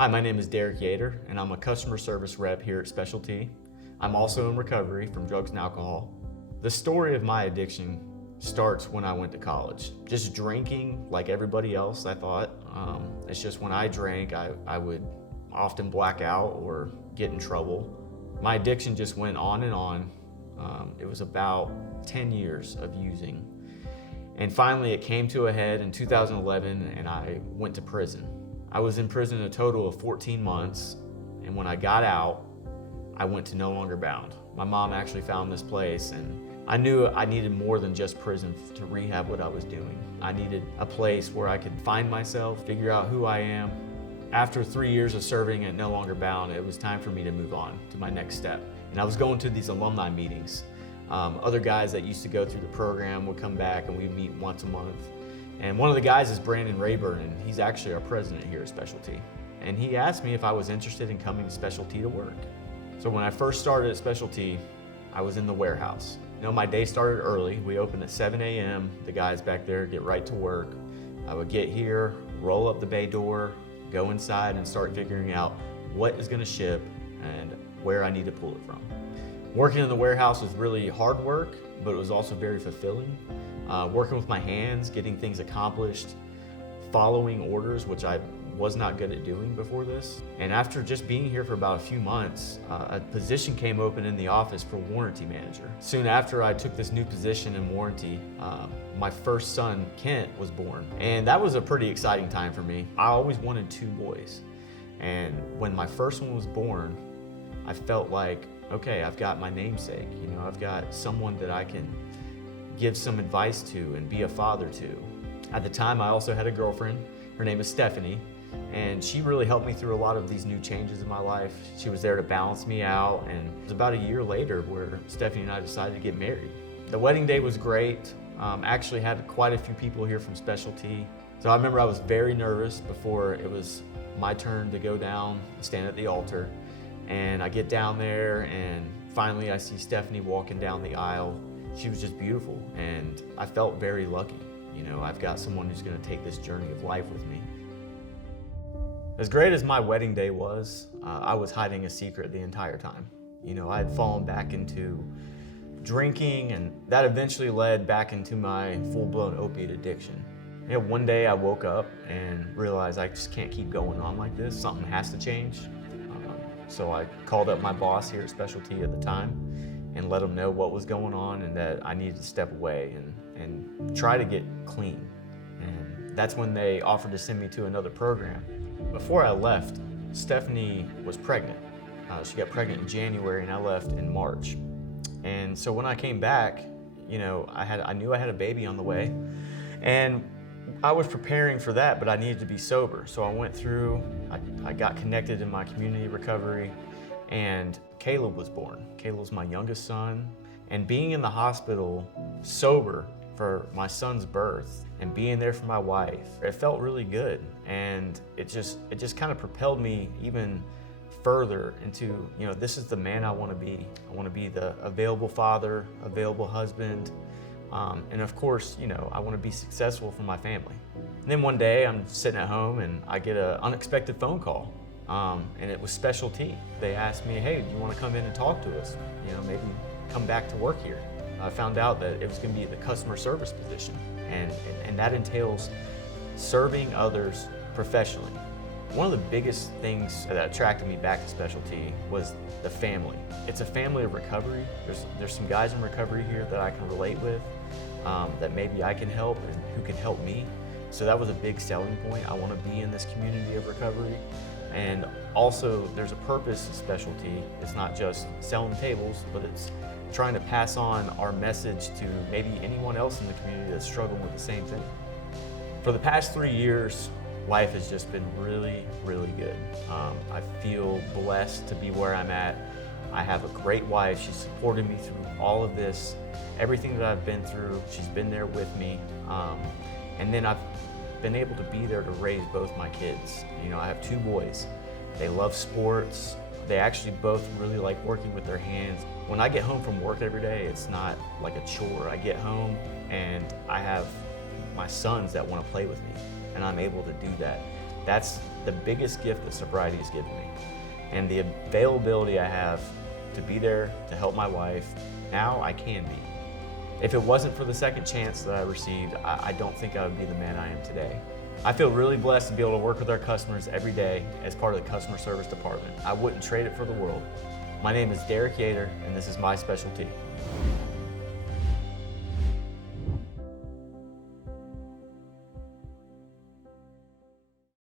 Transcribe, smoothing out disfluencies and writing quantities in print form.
Hi, my name is Yater, and I'm a customer service rep here at Specialty. I'm also in recovery from drugs and alcohol. The story of my addiction starts when I went to college. Just drinking like everybody else, I thought. It's just when I drank, I would often black out or get in trouble. My addiction just went on and on. It was about 10 years of using. And finally it came to a head in 2011 and I went to prison. I was in prison a total of 14 months, and when I got out, I went to No Longer Bound. My mom actually found this place, and I knew I needed more than just prison to rehab what I was doing. I needed a place where I could find myself, figure out who I am. After 3 years of serving at No Longer Bound, it was time for me to move on to my next step. And I was going to these alumni meetings. Other guys that used to go through the program would come back and we'd meet once a month. And one of the guys is Brandon Rayburn, and he's actually our president here at Specialty. And he asked me if I was interested in coming to Specialty to work. So when I first started at Specialty, I was in the warehouse. You know, my day started early. We opened at 7 a.m. The guys back there get right to work. I would get here, roll up the bay door, go inside and start figuring out what is gonna ship and where I need to pull it from. Working in the warehouse was really hard work, but it was also very fulfilling. Working with my hands, getting things accomplished, following orders, which I was not good at doing before this. And after just being here for about a few months, a position came open in the office for warranty manager. Soon after I took this new position in warranty, my first son, Kent, was born. And that was a pretty exciting time for me. I always wanted 2 boys. And when my first one was born, I felt like, okay, I've got my namesake. You know, I've got someone that I can give some advice to and be a father to. At the time, I also had a girlfriend. Her name is Stephanie, and she really helped me through a lot of these new changes in my life. She was there to balance me out, and it was about a year later where Stephanie and I decided to get married. The wedding day was great. Actually had quite a few people here from Specialty. So I remember I was very nervous before it was my turn to go down, stand at the altar, and I get down there and finally I see Stephanie walking down the aisle. She was just beautiful, and I felt very lucky. You know, I've got someone who's gonna take this journey of life with me. As great as my wedding day was, I was hiding a secret the entire time. You know, I had fallen back into drinking, and that eventually led back into my full-blown opiate addiction. You know, one day I woke up and realized I just can't keep going on like this. Something has to change. So I called up my boss here at Specialty at the time and let him know what was going on and that I needed to step away and try to get clean. And that's when they offered to send me to another program. Before I left, Stephanie was pregnant. She got pregnant in January and I left in March. And so when I came back, you know, I knew I had a baby on the way, and I was preparing for that, but I needed to be sober. So I went through, I got connected in my community recovery, and Caleb was born. Caleb's my youngest son, and being in the hospital sober for my son's birth and being there for my wife, it felt really good. And it just kind of propelled me even further into, you know, this is the man I want to be. I want to be the available father, available husband, and of course, you know, I want to be successful for my family. And then one day I'm sitting at home and I get an unexpected phone call. And it was Specialty. They asked me, hey, do you want to come in and talk to us? You know, maybe come back to work here. I found out that it was going to be the customer service position, and that entails serving others professionally. One of the biggest things that attracted me back to Specialty was the family. It's a family of recovery. There's some guys in recovery here that I can relate with, that maybe I can help and who can help me. So that was a big selling point. I want to be in this community of recovery. And also there's a purpose to Specialty. It's not just selling tables, but it's trying to pass on our message to maybe anyone else in the community that's struggling with the same thing. For the past 3 years, life has just been really, really good. I feel blessed to be where I'm at. I have a great wife. She's supported me through all of this. Everything that I've been through, she's been there with me. And then I've been able to be there to raise both my kids. You know, I have 2 boys. They love sports. They actually both really like working with their hands. When I get home from work every day, it's not like a chore. I get home and I have my sons that want to play with me, and I'm able to do that. That's the biggest gift that sobriety has given me. And the availability I have to be there to help my wife, now I can be. If it wasn't for the second chance that I received, I don't think I would be the man I am today. I feel really blessed to be able to work with our customers every day as part of the customer service department. I wouldn't trade it for the world. My name is Yater, and this is my specialty.